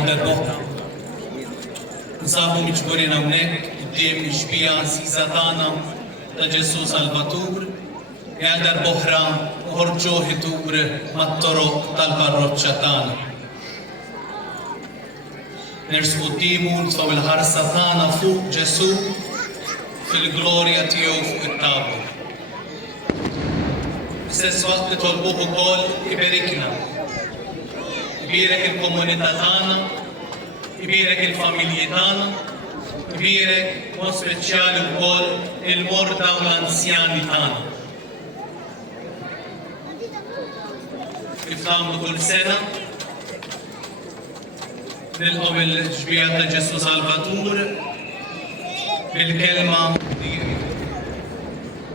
għal darbohra. Nsabu miġburin hawnhekk quddiem ix-xbija Aziża tagħna ta' Ġesu Salvatur li għal darbohra uħorġu ħitur mat-toroq tal-parroċċja tagħna. Nersqu quddiemu nitfgħu il-ħarsa tagħna fuq Ġesu fil-glorja tiegħu fuq it-tabor. Fl-istess waqt nitolbuh ukoll iberikna. Ibierek il-komunità tagħna, ibierek il-familji tagħna, ibierek mod speċjali wkoll il-morta u l-anzjani tagħna. Kif nagħmlu kull sena, nilqgħu il-ġbija ta' Ġesu Salvatur bil-kelma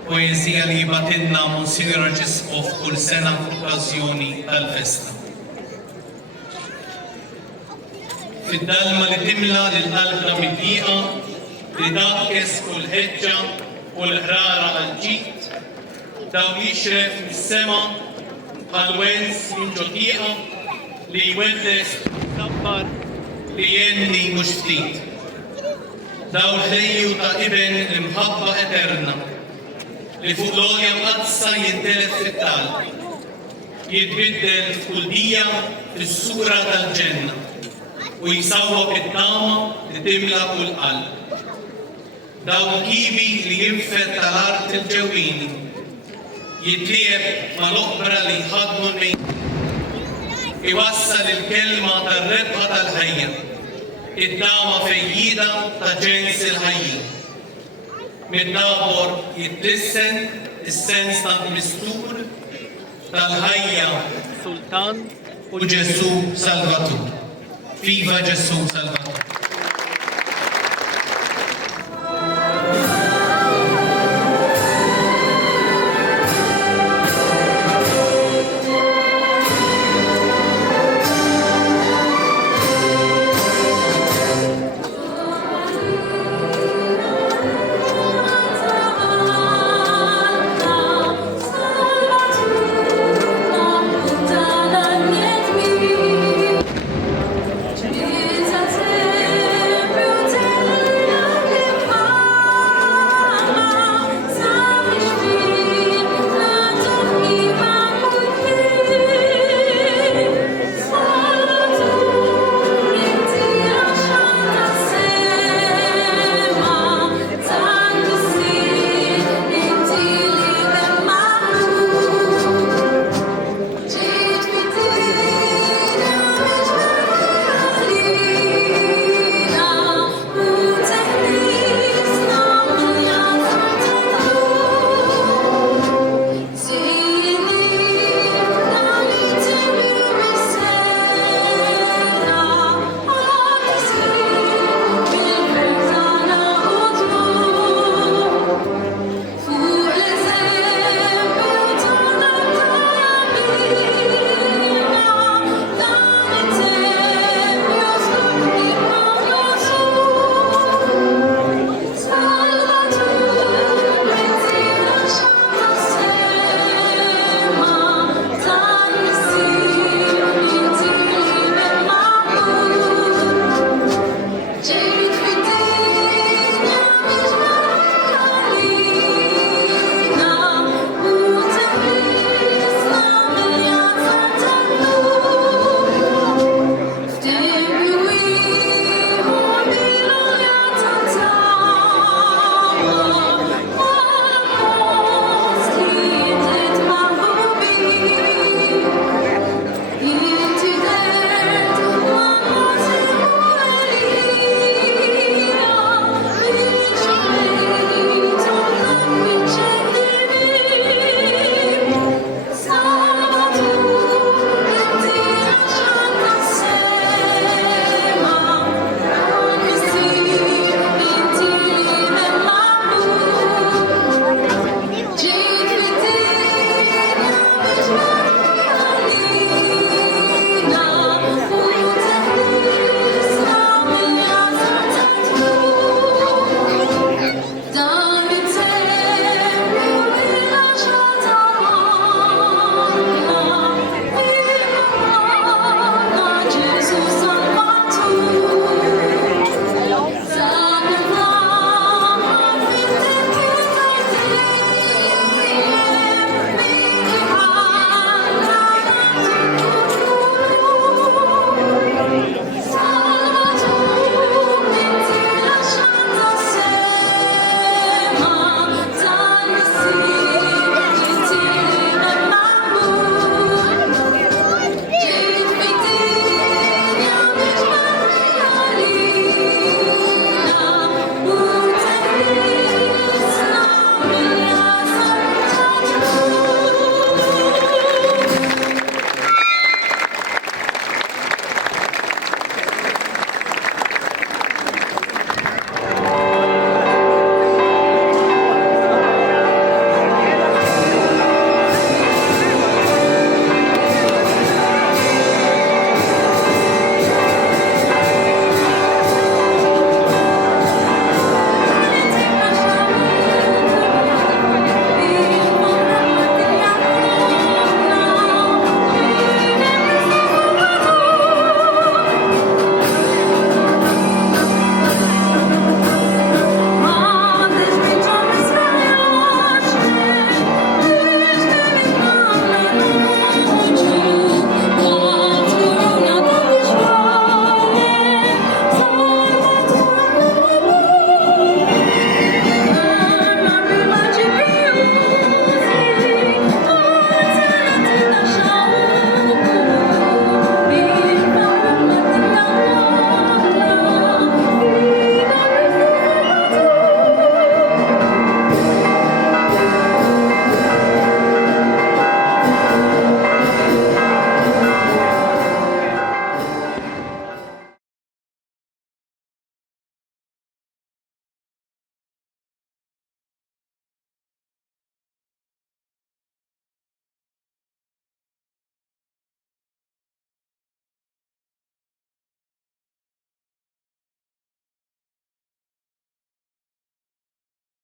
poeżija li jibatilna Monsignor Ġisqof kull sena f'okkażjoni tal-festa. Fid-dalma li timla lill-qalbna mid-dieqa li dakkes u l-ħeġġa u l-ħrara għal-ġid dawn jixref mis-sema bħal-wens minn ġodieqa li jweddes kabbar li jenni mhux ftit. Dawn ħejju ta' iben imħabba eterna li fuq l-olja mqazza jintelef fit-talb, jitbiddel f'kull dija fis-sura tal-ġenna u jisawwaq it-tama li timla kull qalb. Dawn kibi li jinfed tal-art il-ġewwini jitlieb mal-oqbra li jħadmu l-mejt iwassal il-kelma tar-rebħa tal-ħajja, id-dama fejjida ta' ġens il-ħajjin. Mid-tabor jitlissen is-sens tal-mistur tal-ħajja Sultan u Ġesu Salvatur. Viva Ġesu Salvatur!